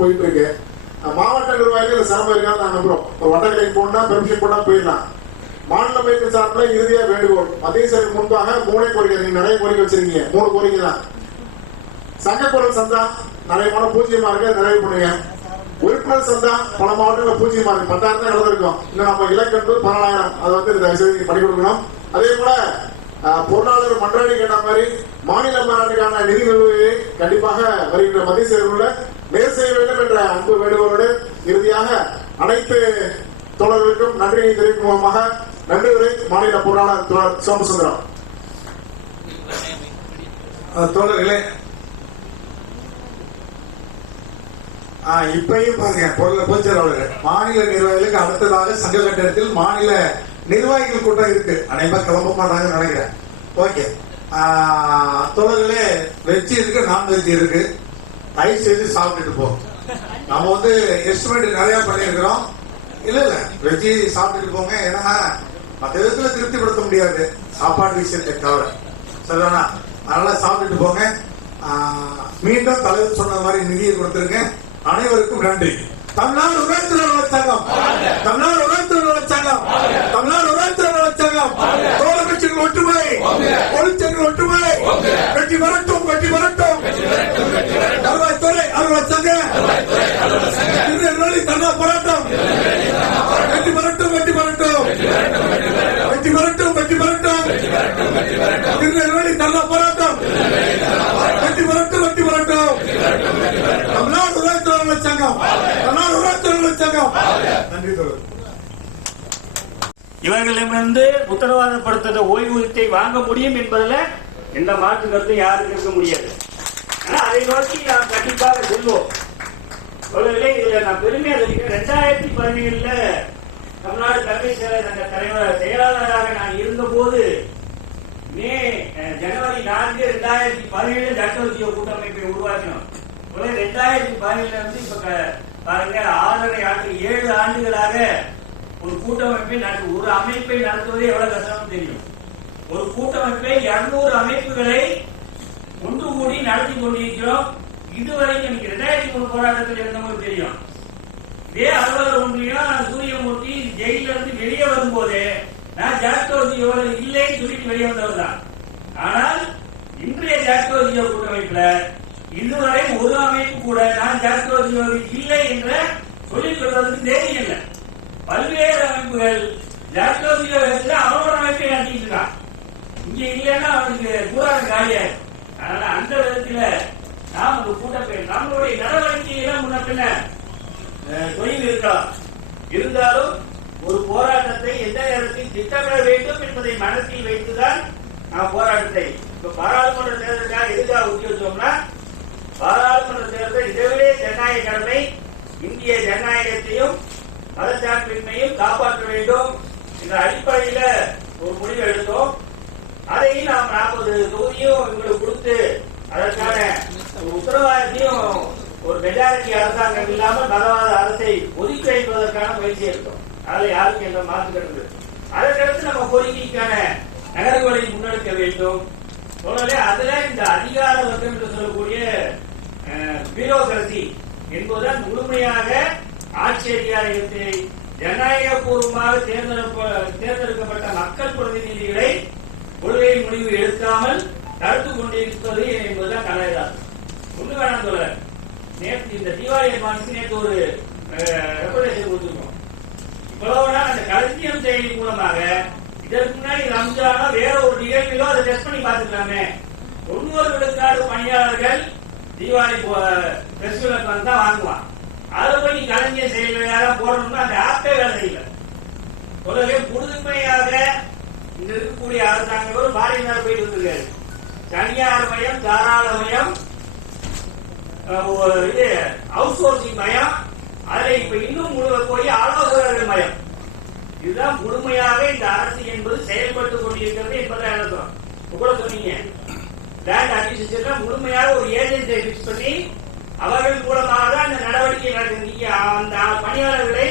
போயிட்டு இருக்கு. மாவட்ட நிர்வாகிகள் சிரமம் இருக்கான்னு நான் நம்புறோம். ஒரு வட்டக்கடைக்கு போனா பெர்மிஷன் போனா போயிடலாம். மாநில அமைப்பு சார்பில் இறுதியா வேண்டுகோள், மத்திய செயலுக்கு முன்பாக 3 கோரிக்கை, நீங்க நிறைய கோரிக்கை வச்சிருக்கீங்க, 3 கோரிக்கை தான். சங்கக்குரல் சந்தா நிறைய மாவட்டம் பூஜ்ஜியமா இருக்கு, நிறைவு பண்ணுங்க. உறுப்பினர் சந்தா பல மாவட்டங்களில் பூஜ்ஜியமா இருக்கு, 10,000 தான் இழந்திருக்கும். இன்னும் நம்ம இலக்கன்று 12,000, அதை வந்து பண்ணி கொடுக்கணும். அதே போல பொருளாளர் மன்றாடி கேட்ட மாதிரி மாநில மாநாட்டுக்கான நிதி நிலுவையை கண்டிப்பாக வருகின்ற மத்திய செயல்களில் நேர் செய்ய வேண்டும் என்ற அன்பு வேண்டுகோளோடு இறுதியாக அனைத்து தோழர்களுக்கும் நன்றியை தெரிவிக்கும் மூலமாக நன்றி உரை மாநில பொருளாளர் தோழர் சோமசுந்தரம். தோழர்களே, இப்பயும் பாருங்க பொதுச்செயலாளர்கள் மாநில நிர்வாகிகளுக்கு அடுத்ததாக சங்க கட்டடத்தில் மாநில நிர்வாகிகள் கூட்டம் இருக்கு. அனைவரும் கிளம்ப மாட்டாங்கன்னு நினைக்கிறேன். ஓகே தோழர்களே, வெஜ் இருக்கு, நான்வெஜ் இருக்கு, தயிர் செய்து சாப்பிட்டுட்டு போ. நம்ம வந்து எஸ்டிமேட் நிறைய பண்ணிருக்கிறோம். இல்ல வெஜ்ஜி சாப்பிட்டுட்டு போங்க. ஏன்னா மற்ற விதத்துல திருப்திப்படுத்த முடியாது சாப்பாடு விஷயத்தை தவிர, சரிதானா? அதனால சாப்பிட்டுட்டு போங்க. மீண்டும் தலைவர் சொன்ன மாதிரி நிதியை கொடுத்துருங்க. அனைவருக்கும் நன்றி. தமிழ்நாடு உணர்த்துறை சங்கம், தமிழ்நாடு உணர்த்துறை சங்கம், தமிழ்நாடு உணர்த்துறை சங்கம், தோழமைச்சர்கள் ஒற்றுமை, பொதுச்செயல்கள் ஒற்றுமை, வெற்றி வரட்டும், வெற்றி வரட்டும். வருவாய்த்துறை அலுவலர் சங்கம், திருநெல்வேலி தர்ணா போராட்டம், வெற்றி வரட்டும், வெற்றி வரட்டும், வெற்றி வரட்டும், வெற்றி வரட்டும். திருநெல்வேலி தர்ணா போராட்டம், வெற்றி வரட்டும், வெற்றி வரட்டும். தமிழ்நாடு உணர்த்துறை சங்கம், தமிழ்நாடு உணர்த்துறை சங்கம். நன்றி தோழர். இவர்களிடமிருந்து உத்தரவாதப்படுத்த ஓய்வூதியத்தை வாங்க முடியும் என்பதில் எந்த மாற்று கருத்து யாரும் இருக்க முடியாது. ஆனா அதை நோக்கி நாம் கண்டிப்பாக செல்வோம். இதுல நான் பெருமையா சொல்லிக்கிறேன். 2017 தமிழ்நாடு தலைமை செயலாளராக நான் இருந்த போது ஜனவரி 4, 2017 சட்டோத்திய கூட்டமைப்பை உருவாக்கினோம். 2017 இருந்து இப்ப பாருங்க 6.5 ஆண்டு 7 ஆண்டுகளாக ஒரு கூட்டமைப்பை ஒரு அமைப்பை நடத்துவது எவ்வளவு கஷ்டம் தெரியும். ஒரு கூட்டமைப்பை 200 அமைப்புகளை ஒன்று கூடி நடத்தி கொண்டிருக்கிறோம். இதுவரைக்கும் 2003 போராட்டத்தில் இருந்தவங்களுக்கு தெரியும். இதே அலுவலர் ஒன்றியம் சூரியமூர்த்தி ஜெயில இருந்து வெளியே வரும்போது நான் ஜாக்டோஜியோ இல்லைன்னு சொல்லிட்டு வெளியே வந்தவர் தான். ஆனால் இன்றைய ஜாக்டோஜியோ கூட்டமைப்புல இதுவரை ஒரு அமைப்பு கூட நான் ஜாக்டோஜியோ இல்லை என்ற சொல்லிக் கொள்வதற்கு தைரியம் இல்லை. பல்வேறு அமைப்புகள் ஜாக்டோஜியோ அவரோட அமைப்பை நடத்திட்டு இருக்கான். இங்க இல்லைன்னா அவனுக்கு கூறாத காலியாது. அதனால அந்த விதத்துல நாம் ஒரு கூட்டத்தை நம்மளுடைய நடவடிக்கையில முன்ன பின்ன தொழில் இருக்கலாம். இருந்தாலும் ஒரு போராட்டத்தை எந்த நேரத்தில் திட்டமிட வேண்டும் என்பதை மனத்தில் வைத்துதான் நாம் போராட்டத்தை இப்ப பாராளுமன்ற தேர்தலுக்காக எதுக்காக ஊற்றி வச்சோம்னா, பாராளுமன்ற தேர்தல் இதைவிட ஜனநாயக கடமை, இந்திய ஜனநாயகத்தையும் மதச்சார்பின்மையும் காப்பாற்ற வேண்டும் என்ற அடிப்படையில ஒரு முடிவு எடுத்தோம். அதையும் நாம் 40 தொகுதியும் எங்களுக்கு கொடுத்து அதற்கான உத்தரவாதத்தையும் ஒரு மெஜாரிட்டி அரசாங்கம் இல்லாமல் மதவாத அரசை ஒதுக்கி வைப்பதற்கான முயற்சி எடுத்தோம். அதில் யாருக்கு என்ற மாற்று கருத்து. அதற்கடுத்து நம்ம கோரிக்கைக்கான நகர்வுகளை முன்னெடுக்க வேண்டும். அதுல இந்த அதிகார வர்க்கம் என்று சொல்லக்கூடிய பியூரோகிரசி என்பதுதான் முழுமையாக ஆட்சி அதிகாரத்தை ஜனநாயக பூர்வமாக தேர்ந்தெடுக்கப்பட்ட மக்கள் பிரதிநிதிகளை கொள்கை முடிவு எடுக்காமல் தடுத்துக் கொண்டிருப்பது என்பதுதான் கலைதான். ஒண்ணு வேணாம் சொல்ல, நேற்று இந்த தீபாவளி மாதத்துக்கு நேற்று ஒரு ரெப்ரசன்டேஷன் கொடுத்துருக்கோம். இவ்வளவு நாள் அந்த களஞ்சியம் செயலி மூலமாக இதற்கு முன்னாடி ரம்ஜானோ வேற ஒரு நிகழ்விலோ அதை டெஸ்ட் பண்ணி பார்த்துக்கலாமே. 90 விழுக்காடு பணியாளர்கள் தீபாவளி பெஸ்டிவல் தான் வாங்குவான். அதை போய் நீ களஞ்சிய செயல்களாக போடணும்னா அந்த ஆப்பே வேலை செய்யல. உலகே முழுமையாக இங்க இருக்கக்கூடிய அரசாங்கம் ஒரு பாரியார் போயிட்டு இருந்திருக்காரு. தனியார் மயம், தாராள மயம், இது அவுட் சோர்சிங் மயம், அதுல இப்ப இன்னும் போய் ஆலோசகர்கள் மயம். இதுதான் முழுமையாக இந்த அரசு என்பது செயல்பட்டுக் கொண்டிருக்கிறது என்பதை அர்த்தம். கூட சொன்னீங்க லேண்ட் அக்விசிஷன்ல முழுமையாக ஒரு ஏஜென்சியை பிக்ஸ் பண்ணி அவர்கள் மூலமாக தான் அந்த நடவடிக்கை நடக்குது. அந்த பணியாளர்களை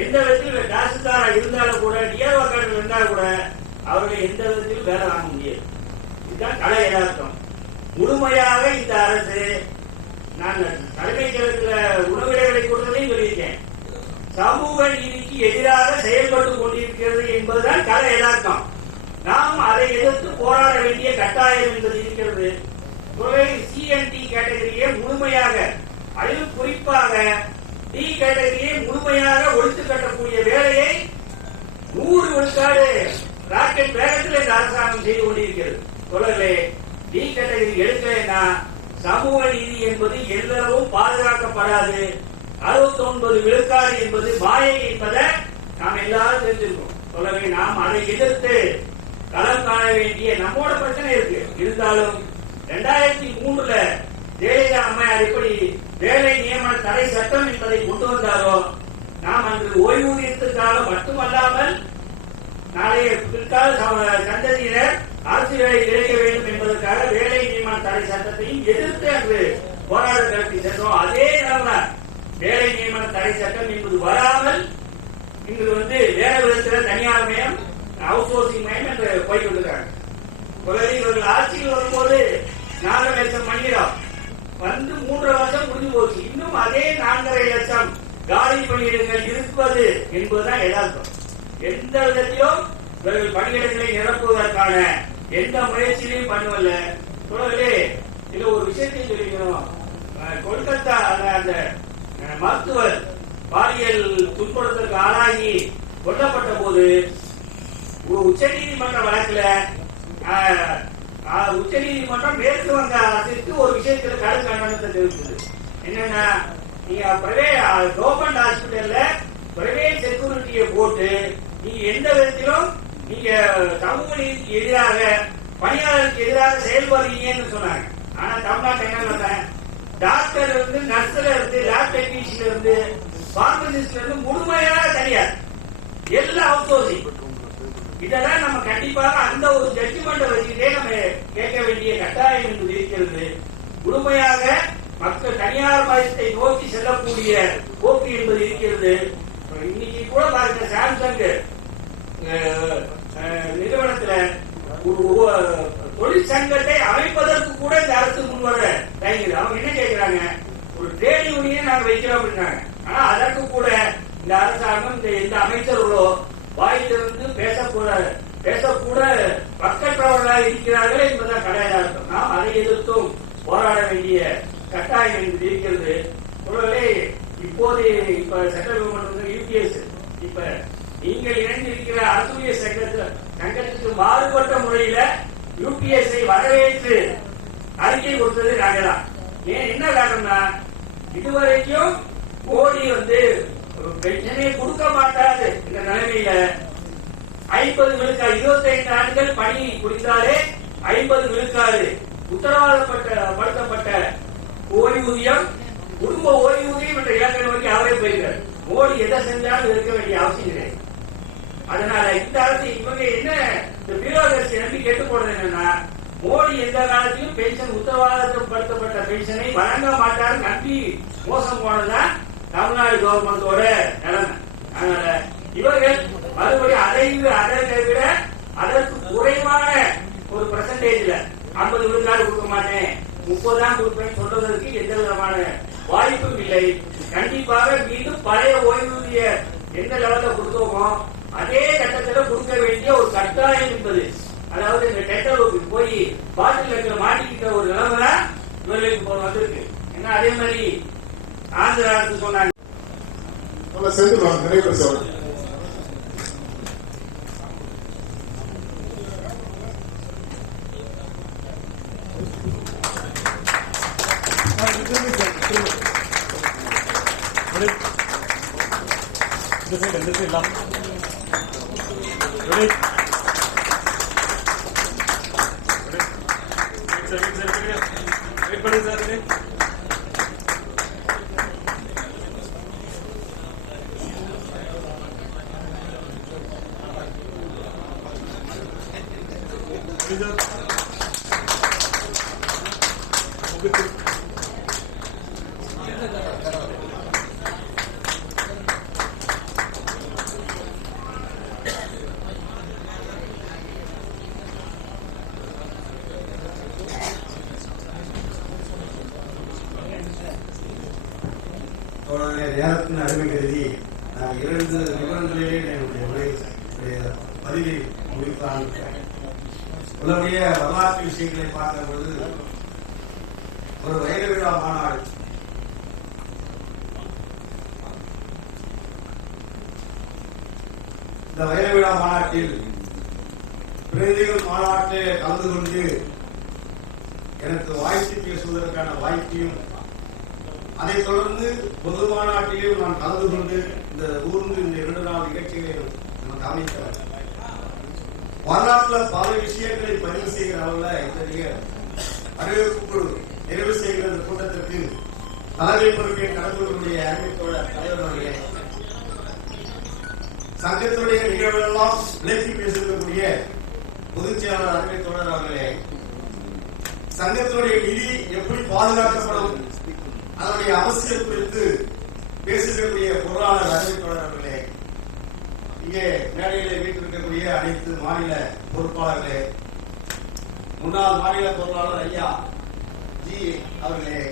எந்த விதத்தில் தாசில்தாரா இருந்தாலும் கூட, டிஆர்ஓக்கள் இருந்தாலும் கூட அவர்களை எந்த விதத்திலும் வேலை வாங்க முடியாது. இதுதான் கலை யதார்த்தம். முழுமையாக இந்த அரசு நான் தலைமைச் செயலகத்தில் உணவிடங்களை கொடுத்ததையும் சொல்லியிருக்கேன். சமூக நீதிக்கு எதிராக செயல்பட்டு கொண்டிருக்கிறது என்பதுதான் கலை யதார்த்தம். நாம் அதை எதிர்த்து போராட வேண்டிய கட்டாயம் என்பது இருக்கிறது. CND கேட்டகரியை முழுமையாக, அதிலும் குறிப்பாக டி கேட்டகரியை முழுமையாக ஒழித்து கட்டக்கூடிய வேலையை 100 விழுக்காடு ராக்கெட் வேகத்தில் இந்த அரசாங்கம் செய்து கொண்டிருக்கிறது. சொல்லலே டி கேட்டகரி எடுக்கலைன்னா சமூக நீதி என்பது எல்லாரும் பாதுகாக்கப்படாது. 69 விழுக்காடு என்பது மாயை என்பதை நாம் எல்லாரும் தெரிஞ்சிருக்கோம். சொல்லவே நாம் அதை எதிர்த்து களம் காண வேண்டிய நம்மோட பிரச்சனை இருக்கு. இருந்தாலும் 2003 ஜெயலலிதா அம்மையார் எப்படி வேலை நியமன தடை சட்டம் என்பதை கொண்டு வந்தாரோ, நாம் அன்று ஓய்வூதியத்திற்காக மட்டுமல்லாமல் நாளைய பிற்கால சந்ததியினர் அரசு வேலை கிடைக்க வேண்டும் என்பதற்காக வேலை நியமன தடை சட்டத்தையும் எதிர்த்து அன்று போராட கருத்தி சென்றோம். அதே நிலைமை வேலை நியமன தடை சட்டம் என்பது வராமல் இங்கு வேலை விதத்தில் தனியார் மயம், அவுட் சோர்சிங் மயம் என்று போய்கொண்டிருக்காங்க. இவர்கள் ஆட்சியில் வரும்போது 4 லட்சம் மணியிடம் 3 வருஷம் முடிஞ்சு போச்சு. இன்னும் அதே 4.5 லட்சம் காலி பணியிடங்கள் இருப்பது என்பதுதான் யதார்த்தம். எந்த விதத்திலும் இவர்கள் பணியிடங்களை நிரப்புவதற்கான எந்த முயற்சியிலையும் பண்ணல. சொல்லவே இதுல ஒரு விஷயத்தையும் சொல்லிக்கணும். கொல்கத்தா அந்த மருத்துவர் பாலியல் துன்புறுத்தலுக்கு ஆளாகி கொல்லப்பட்ட போது உச்ச நீதிமன்ற வழக்குல உச்ச நீதிமன்றம் மேற்கு வங்க அரசுக்கு ஒரு விஷயத்துல கடும் கண்டனத்தை தெரிவித்தது. என்னன்னா, நீங்க கவர்மெண்ட் ஹாஸ்பிட்டல்ல பிரைவேட் செக்யூரிட்டியை போட்டு நீங்க எந்த விதத்திலும் நீங்க சமூக நீதிக்கு எதிராக, பணியாளருக்கு எதிராக செயல்படுறீங்கன்னு சொன்னாங்க. ஆனா தமிழ்நாட்டில் என்ன பண்ணாங்க, டாக்டர் நர்ஸ்ல இருந்து, லேப் டெக்னீஷியன்ல இருந்து, பார்மசிஸ்ட்ல இருந்து முழுமையாக தனியார், எல்லாம் அவுட் சோர்சிங். இதெல்லாம் நம்ம கண்டிப்பாக அந்த ஒரு ஜட்ஜ்மெண்ட் வச்சுட்டே நம்ம கேட்க வேண்டிய கட்டாயம் என்பது இருக்கிறது. முழுமையாக மக்கள் தனியார் மயத்தை நோக்கி செல்லக்கூடிய போக்கு என்பது இருக்கிறது. இன்னைக்கு கூட பாருங்க, சாம்சங் நிறுவனத்துல தொழிற்சங்கத்தை அமைப்பதற்கு கூட இந்த அரசு முன்வர தயங்குது. அவங்க என்ன கேட்கிறாங்க, ஒரு ட்ரேட் யூனியன் நாங்க வைக்கிறோம் அப்படின்னாங்க. ஆனா அதற்கு கூட இந்த அரசாங்கம், இந்த அமைச்சர்களோ வாயிலிருந்து பேசக்கூட பக்கற்றவர்களாக இருக்கிறார்கள் என்பதுதான் கிடையாது. நாம் அதை எதிர்த்தும் போராட வேண்டிய கட்டாயம் என்பது இருக்கிறது. இப்போது சென்ட்ரல் யூபிஎஸ் இப்ப நீங்கள் இணைந்திருக்கிற அரசு சங்கத்துக்கு மாறுபட்ட முறையில யூபிஎஸ்ஐ வரவேற்று அறிக்கை கொடுத்தது நாங்க தான். ஏன் என்ன காரணம்னா, இதுவரைக்கும் மோடி பென்ஷனே கொடுக்க மாட்டாது இந்த நிலைமையில 50 விழுக்காடு 25 ஆண்டுகள் பணி புரிந்தாலே 50 விழுக்காடு உத்தரவாதப்படுத்தப்பட்ட ஓய்வூதியம், குடும்ப ஓய்வூதியம் என்ற இலக்கை நோக்கி அவரே போயிருக்காரு. மோடி எதை செஞ்சாலும் இருக்க வேண்டிய அவசியம் கிடையாது. அதனால இந்த அரசு இவங்க என்ன இந்த பியூரோகிரசி நம்பி கேட்டு போனது என்னன்னா, மோடி எந்த காலத்திலும் பென்ஷன் உத்தரவாதப்படுத்தப்பட்ட பென்ஷனை வழங்க மாட்டார் நம்பி மோசம் போனதுதான் தமிழ்நாடு கவர்மெண்டோட நிலைமை. அதனால இவர்கள் மறுபடியும் அதை விட அதற்கு குறைவான ஒரு பெர்சன்டேஜ்ல 50 விழுக்காடு கொடுக்க மாட்டேன், 30 தான் கொடுப்பேன் சொல்வதற்கு எந்த விதமான வாய்ப்பும் இல்லை. கண்டிப்பாக மீண்டும் பழைய ஓய்வூதிய எந்த லெவல்ல கொடுத்தோமோ அதே கட்டத்தில் கொடுக்க வேண்டிய ஒரு கட்டாயம் என்பது, அதாவது இந்த டெட்டலுக்கு போய் பாட்டில் மாட்டிக்கிட்ட ஒரு நிலைமை தான் இவர்களுக்கு வந்திருக்கு. ஏன்னா அதே மாதிரி ஆந்திர அரசு சொன்னாங்க. நிறைய பேர் சொல்றாங்க. நேரத்தின் அருமை கருதி நான் 2 நிமிடங்களிலே என்னுடைய பதிவை முடித்தான். உள்ளபடிய வரலாற்று விஷயங்களை பார்க்கும் பொழுது ஒரு வைர விழா மாநாடு இந்த வைர விழா மாநாட்டில் பிரதிகள் மாநாட்டில் கலந்து கொண்டு எனக்கு வாய்ப்பு பேசுவதற்கான வாய்ப்பையும் அதைத் தொடர்ந்து பொது மாநாட்டிலும் நான் கலந்து கொண்டு இந்த ஊர்ந்து இந்த 2 நாள் நிகழ்ச்சிகளையும் நமக்கு அமைத்தவர். வரலாற்றில் பல விஷயங்களை பதிவு செய்கிற அளவில் இத்தகைய அறிவிப்பு நிறைவு செய்கிற இந்த கூட்டத்திற்கு தலைமை பொறுப்பை கடந்தவர்களுடைய அறிவிப்போட தலைவர் அவர்களே, சங்கத்துடைய நிகழ்வுகளெல்லாம் விலக்கி பேசக்கூடிய பொதுச் செயலாளர் அறிவித்தோழர் அவர்களே, சங்கத்தினுடைய நிதி எப்படி பாதுகாக்கப்படும் அதனுடைய அவசியம் குறித்து பேசக்கூடிய பொருளாளர் அறிவித்தோழர் அவர்களே, இங்கே மேடையிலே வீட்டிருக்கக்கூடிய அனைத்து மாநில பொறுப்பாளர்களே, முன்னாள் மாநில பொருளாளர் ஐயா ஜி அவர்களே,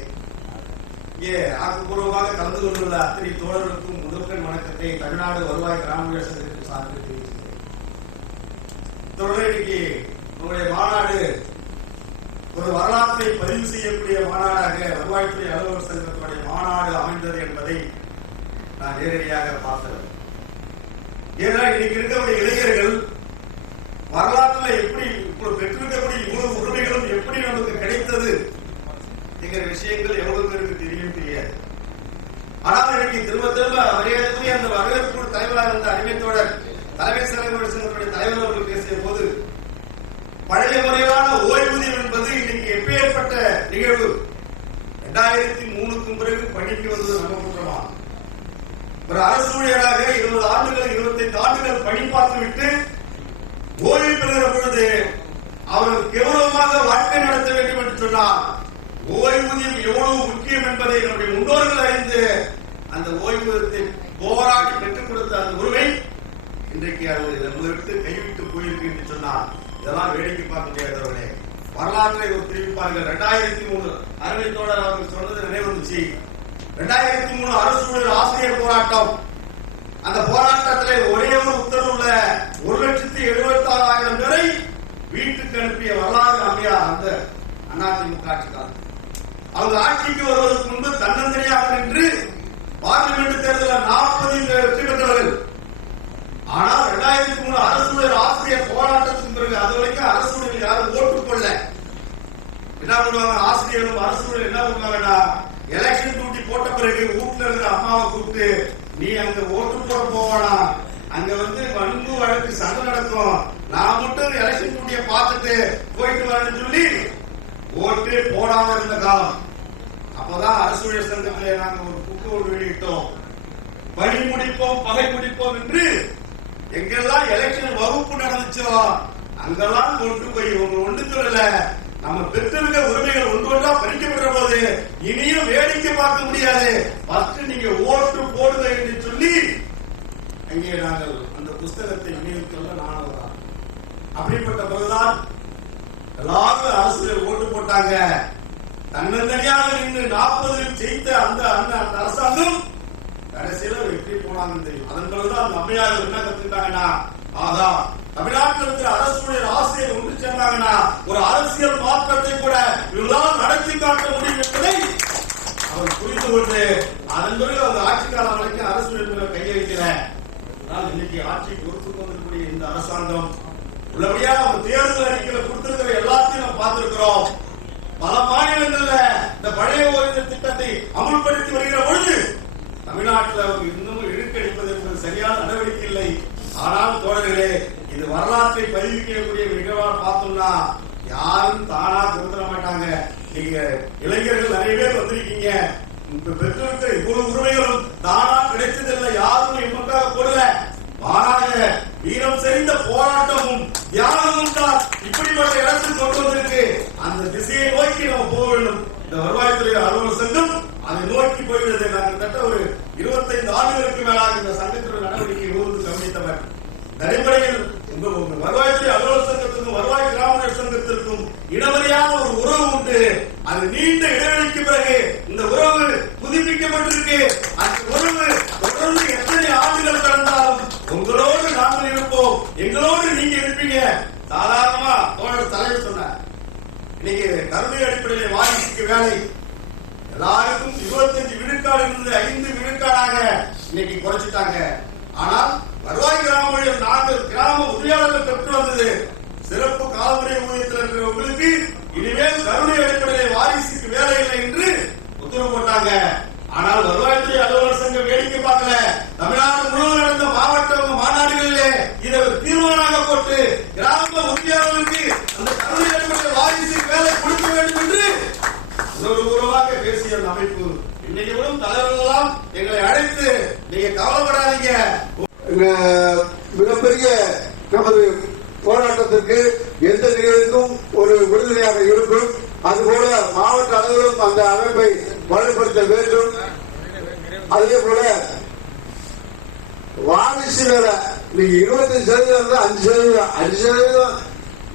இங்கே ஆக்கப்பூர்வமாக கலந்து கொண்டுள்ள அத்தனை தோழர்களுக்கும் முதற்கண் வணக்கத்தை தமிழ்நாடு வருவாய் கிராம சங்கத்திற்கு சார்பில் தெரிவிக்கிறேன். தொடர்ந்து இன்னைக்கு உங்களுடைய மாநாடு ஒரு வரலாற்றை பதிவு செய்யக்கூடிய மாநாடாக வருவாய்த்துறை அலுவலர் சங்கத்தினுடைய மாநாடு அமைந்தது என்பதை நான் நேரடியாக பார்த்தேன். ஏன்னா இன்னைக்கு இருக்கக்கூடிய இளைஞர்கள் வரலாற்றுல எப்படி பெற்றிருக்கக்கூடிய இவ்வளவு உரிமைகளும் எப்படி நமக்கு கிடைத்தது என்கிற விஷயங்கள் எவ்வளவு பேருக்கு தெரியும் தெரியாது. ஆனால் இன்னைக்கு திரும்ப திரும்ப மரியாதைக்குரிய அந்த வரவேற்பு தலைவராக இருந்த அறிவித்தோடர் தலைமை சங்கத்தினுடைய தலைவர் அவர்கள் பேசிய போது பழைய முறையிலான ஓய்வூதியம் என்பது இன்னைக்கு எப்பேற்பட்ட நிகழ்வு. 2003க்கு பிறகு பணிக்கு வந்தது நம்ம குற்றமா? ஒரு அரசு ஊழியராக 20 ஆண்டுகள் 25 ஆண்டுகள் பணி பார்த்துவிட்டு ஓய்வு பெறுகிற பொழுது அவர்கள் கௌரவமாக வாழ்க்கை நடத்த வேண்டும் என்று சொன்னார். ஓய்வூதியம் எவ்வளவு முக்கியம் என்பதை நம்முடைய முன்னோர்கள் அறிந்து அந்த ஓய்வூதியத்தை போராடி பெற்றுக் கொடுத்த அந்த உரிமை இன்றைக்கு அது நம்மளுக்கு கைவிட்டு போயிருக்கு என்று சொன்னார். இதெல்லாம் வேடிக்கை பார்க்க முடியாதவர்களே, வரலாற்றை ஒரு தெரிவிப்பார்கள். 2003 அறிவித்தோழர் அவர்கள் சொன்னது நினைவு வந்துச்சு. 2003 அரசு ஊழியர் ஆசிரியர் போராட்டம். அந்த போராட்டத்திலே ஒரே ஒரு உத்தரவுள்ள 1,76,000 பேரை வீட்டுக்கு அனுப்பிய வரலாறு அம்மையார் அந்த அதிமுக ஆட்சிக்காரர். அவங்க ஆட்சிக்கு வருவதற்கு முன்பு தன்னந்தனியாக நின்று பார்லிமெண்ட் தேர்தலில் 40 வெற்றி பெற்றவர்கள். ஆனால் 2003 அரசு ஊழியர் ஆசிரியர் போராட்டத்தின் பிறகு அது வரைக்கும் அரசு ஊழியர் யாரும் ஓட்டு கொள்ள என்ன பண்ணுவாங்க? ஆசிரியர்களும் அரசு ஊழியர் என்ன பண்ணுவாங்கன்னா, எலெக்ஷன் டியூட்டி போட்ட பிறகு வீட்டுல இருக்கிற அம்மாவை கூப்பிட்டு நீ அங்க ஓட்டு போட போவானா, அங்க அன்பு வழக்கு சண்டை நடக்கும், நான் மட்டும் எலெக்ஷன் டியூட்டியை பார்த்துட்டு போயிட்டு வரேன்னு சொல்லி ஓட்டு போடாம இருந்த காலம். அப்பதான் அரசு ஊழியர் சங்கத்திலே நாங்க ஒரு புக்கு ஒன்று வெளியிட்டோம். பணி முடிப்போம் பகை முடிப்போம் என்று எங்கெல்லாம் எலெக்ஷன் வகுப்பு நடந்துச்சோ அங்கெல்லாம் கொண்டு போய் ஒன்று சொல்லல, நம்ம பெற்றிருக்க உரிமைகள் ஒன்றொன்றா பறிக்கப்படுற போது இனியும் வேடிக்கை பார்க்க முடியாது, ஃபர்ஸ்ட் நீங்க ஓட்டு போடுங்க என்று சொல்லி அங்கே நாங்கள் அந்த புஸ்தகத்தை விநியோகிக்கல. நானும் அப்படிப்பட்ட போதுதான் எல்லாரும் அரசு ஓட்டு போட்டாங்க. தன்னந்தனியாக நின்று 40 ஜெயித்த அந்த அரசாங்கம் கடைசியில வெற்றி போனாங்கன்னு தெரியும். அதன் பிறகுதான் அந்த அம்மையார் என்ன கத்துக்கிட்டாங்கன்னா, ஆகா தமிழ்நாட்டில் இருக்கிற அரசு ஊழியர் ஆசிரியர் ஒன்று சேர்ந்தாங்கன்னா ஒரு அரசியல் மாற்றத்தை கூட இவர்களால் நடத்தி காட்ட முடியும் என்பதை அவர் புரிந்து கொண்டு அதன் பிறகு அவங்க ஆட்சி காலம் வரைக்கும் அரசு ஊழியர் கையை வைக்கிறேன். இன்னைக்கு ஆட்சி பொறுத்து கொண்டிருக்கக்கூடிய இந்த அரசாங்கம் உள்ளபடியா நம்ம தேர்தல் அறிக்கையில கொடுத்திருக்கிற எல்லாத்தையும் நம்ம பார்த்திருக்கிறோம். பல மாநிலங்கள்ல இந்த பழைய ஓய்வு திட்டத்தை அமல்படுத்தி வருகிற பொழுது தமிழ்நாட்டில் அவங்க இன்னமும் இழுக்கடிப்பது என்பது சரியான நடவடிக்கை இல்லை. ஆனால் தோழர்களே, இது வரலாற்றை பதிவிக்கக்கூடிய நிகழ்வா பார்த்தோம்னா யாரும் தானா கொடுத்துட மாட்டாங்க. நீங்க இளைஞர்கள் நிறைய பேர் வந்திருக்கீங்க, பெற்றிருக்கிற இவ்வளவு உரிமைகளும் தானா கிடைச்சதில்லை, யாரும் எமக்காக போடல. மாறாக வீரம் செறிந்த போராட்டமும் தியாகமும் தான் இப்படிப்பட்ட இடத்தில் கொண்டு வந்திருக்கு. அந்த திசையை நோக்கி நம்ம போக வேண்டும். இந்த வருவாய்த்துறை அலுவலர் சங்கம் அதை நோக்கி போகிறது. கிட்டத்தட்ட ஒரு 25 ஆண்டுகளுக்கு மேலாக இந்த சங்கத்துடைய நடவடிக்கை ஊர்ந்து கவனித்தவர். நடைமுறையில் வருவாய்த்துறை அலுவலர் சங்கத்திற்கும் வருவாய் கிராம சங்கத்திற்கும் இனவரியான ஒரு உறவு உண்டு. அது நீண்ட இடைவெளிக்கு பிறகு இந்த உறவு புதுப்பிக்கப்பட்டிருக்கு. அந்த உறவு எங்களோடு நீங்க இருப்பீங்க. சாதாரணமா தோழர் தலைவர் சொன்னார், இன்னைக்கு கருணை அடிப்படையில் வாரிசுக்கு வேலை எல்லாருக்கும் 25 விழுக்காடு இருந்து 5 விழுக்காடாக இன்னைக்கு குறைச்சிட்டாங்க. ஆனால் வருவாய் கிராம ஊழியர் 4 கிராம உதவியாளர்கள் பெற்று வந்தது சிறப்பு காலமுறை ஊழியத்தில் இருக்கிறவங்களுக்கு இனிமேல் கருணை அடிப்படையில் வாரிசுக்கு வேலை இல்லை என்று உத்தரவு போட்டாங்க. ஆனால் வருவாய்த்துறை அலுவலர் சங்கம் வேடிக்கை பார்க்கல. தமிழ்நாடு முழுவதும் நடந்த மாவட்ட மாநாடுகளிலே இதை தீர்மானமாக போட்டு கிராம உதவியாளர்களுக்கு அந்த கருணை அடிப்படையில் வாரிசுக்கு வேலை கொடுக்க வேண்டும் என்று உணர்வுபூர்வமாக பேசிய அமைப்பு. இன்னைக்கு கூட தலைவர்களெல்லாம் எங்களை அழைத்து நீங்க கவலைப்படாதீங்க, மிகப்பெரிய நமது போராட்டத்திற்கு எந்த நிகழ்வுக்கும் ஒரு விடுதலையாக இருக்கும். அதுபோல மாவட்ட அளவிலும் அந்த அமைப்பை வலுப்படுத்த வேண்டும். அதே போல வாரிசு வேலை நீங்க 25% 5%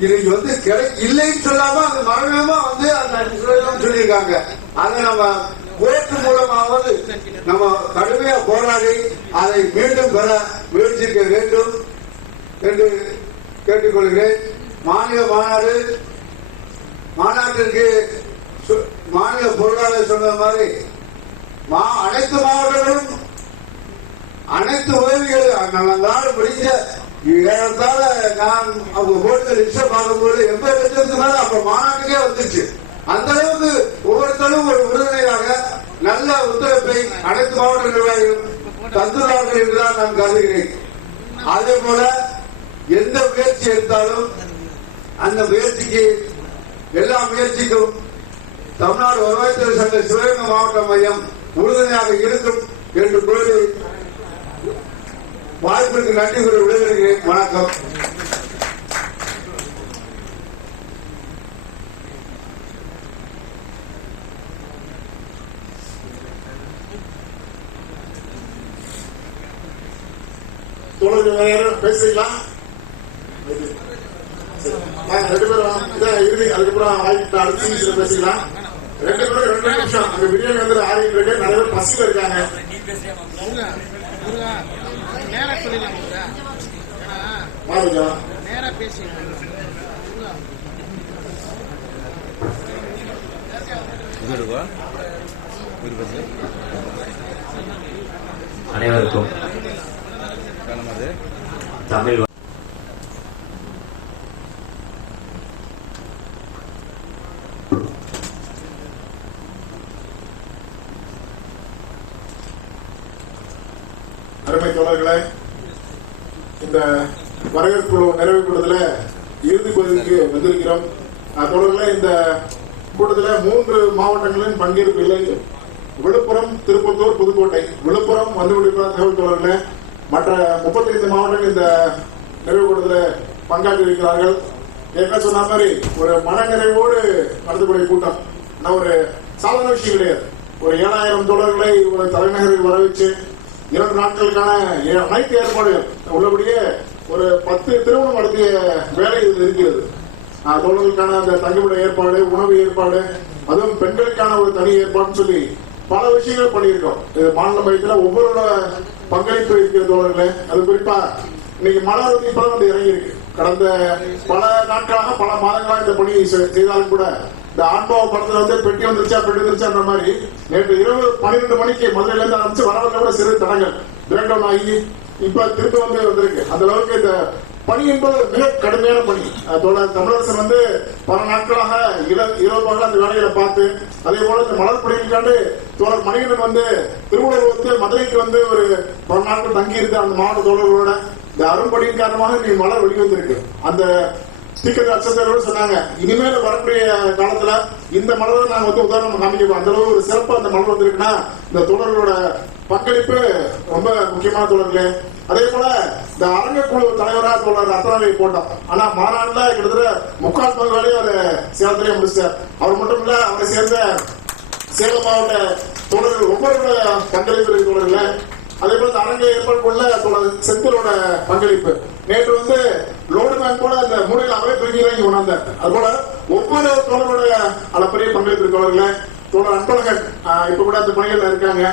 இன்னைக்கு இல்லைன்னு சொல்லாம அது மறைமுகமா அந்த 5% சொல்லியிருக்காங்க. அதை நம்ம கோர்ட்டு மூலமாவது நம்ம கடுமையா போராடி அதை மீண்டும் பெற முயற்சிக்க வேண்டும் என்று கேட்டுக்கொள்கிறேன். மாநில மாநாட்டிற்கு மாநில பொருளாளர் சொன்ன மாதிரி அனைத்து மாவட்டங்களும் அனைத்து உதவிகள் நம்மளால முடிஞ்ச ஏறத்தாழ நான் அவங்க போட்டு லிஸ்ட பார்க்கும்போது 80 லட்சத்துக்கு மேல அப்ப மாநாட்டுக்கே வந்துச்சு. அந்த அளவுக்கு ஒவ்வொருத்தரும் ஒரு உறுதுணையாக நல்ல ஒத்துழைப்பை அனைத்து மாவட்ட நிர்வாகிகளும் தந்துள்ளார்கள் என்றுதான் நான் கருதுகிறேன். அதே போல எந்த முயற்சி எடுத்தாலும் அந்த முயற்சிக்கு எல்லா முயற்சிக்கும் தமிழ்நாடு வருவாய்த்துறை சங்க சிவகங்கை மாவட்ட மையம் உறுதுணையாக இருக்கும் என்று கூறி வாய்ப்புக்கு நன்றி கூறி விடைபெறுகிறேன். வணக்கம். பேசிக்கலாம். ரெண்டு பேரும் இறுதி அதுக்கப்புறம் வாய்ப்பு அடுத்து பேசிக்கலாம். 2 பேரும் 2 நிமிஷம். அங்க பிரியாணி ஆடிட்டு இருக்கு. நிறைய பேர் பசியில இருக்காங்க. அனைவருக்கும் தமிழ் அருமை தோழர்களே, இந்த வரவேற்பு நிறைவு கூட்டத்தில் இறுதி பகுதிக்கு வந்திருக்கிறோம். தொடர்ல இந்த கூட்டத்தில் 3 மாவட்டங்களின் பங்கேற்பு இல்லை. விழுப்புரம், திருப்பத்தூர், புதுக்கோட்டை. விழுப்புரம் வந்துவிடுகிற தகவல் தோழர்களே, மற்ற 35 மாவட்டங்கள் இந்த நிறைவு கூட்டத்தில் பங்காற்றி இருக்கிறார்கள். என்ன சொன்ன மாதிரி ஒரு மனநிறைவோடு நடத்தக்கூடிய கூட்டம். ஒரு சாதாரண விஷயம் கிடையாது. ஒரு 7000 தோழர்களை ஒரு தலைநகரில் வர வச்சு 2 நாட்களுக்கான அனைத்து ஏற்பாடுகள் உள்ளபடியே ஒரு 10 திருமணம் நடத்திய வேலை இதில் இருக்கிறது. தோழர்களுக்கான அந்த தங்குமிட ஏற்பாடு, உணவு ஏற்பாடு, அதுவும் பெண்களுக்கான ஒரு தனி ஏற்பாடுன்னு சொல்லி பல விஷயங்கள் பண்ணியிருக்கோம். இது மாநில மையத்தில் ஒவ்வொருவரோட பங்களிப்பு இருக்கிற தோழர்களே. அது குறிப்பா இன்னைக்கு மலர் இப்பதான் இறங்கி இருக்கு. கடந்த பல நாட்களாக பல மாதங்களாக இந்த பணி செய்தாலும் கூட இந்த ஆண்பாவ படத்துல பெட்டி வந்துருச்சா மாதிரி நேற்று இரவு 12 மணிக்கு மதுரையில இருந்து ஆரம்பிச்சு வரவங்க கூட சிறு தடங்கள் பிரேக் டவுன் ஆகி இப்ப திரும்ப வந்திருக்கு. அந்த அளவுக்கு இந்த பணி என்பது மிக கடுமையான பணி. தமிழரசன் பல நாட்களாக இரவு அந்த வேலைகளை பார்த்து, அதே போல இந்த மலர் பணிகளுக்காண்டு தோழர் மணிகண்டன் திருவள்ளூர் மதுரைக்கு ஒரு பல நாட்கள் தங்கி இருக்கு அந்த மாவட்ட தோழர்களோட. இந்த அரும்பணியின் காரணமாக நீ மலர் வெளிவந்திருக்கு. அந்த ஸ்பீக்கர் அச்சத்தோடு சொன்னாங்க, இனிமேல் வரக்கூடிய காலத்துல இந்த மலரை நாங்க உதாரணம் காமிக்கிறோம். அந்த அளவு ஒரு சிறப்பு அந்த மலர் வந்திருக்குன்னா இந்த தோழர்களோட பங்களிப்பு ரொம்ப முக்கியமான தோழர்களே. அதே போல இந்த அரங்கக்குழு தலைவராக தோழர் ரத்னாவை போட்டோம். ஆனா மாநாடுல கிட்டத்தட்ட 3/4 வேலையும் அவர் சேலத்திலேயே முடிச்சார். அவர் மட்டும் இல்ல, அவரை சேர்ந்த சேலம் மாவட்ட தோழர்கள் ஒவ்வொருவரோட பங்களிப்பு தோழர்கள். அதே போல அரங்கை ஏற்பாடு கொள்ள செந்திலோட பங்களிப்பு. நேற்று லோடு பேங்க் கூட அந்த மூலையில் அவரே பிரிக்கிறேன் கொண்டாந்தார். அது போல ஒவ்வொரு தோழரோட அளப்பரிய பங்களிப்பு தோழர்கள். தோழர் அன்பழகன் இப்ப கூட அந்த பணிகள் இருக்காங்க.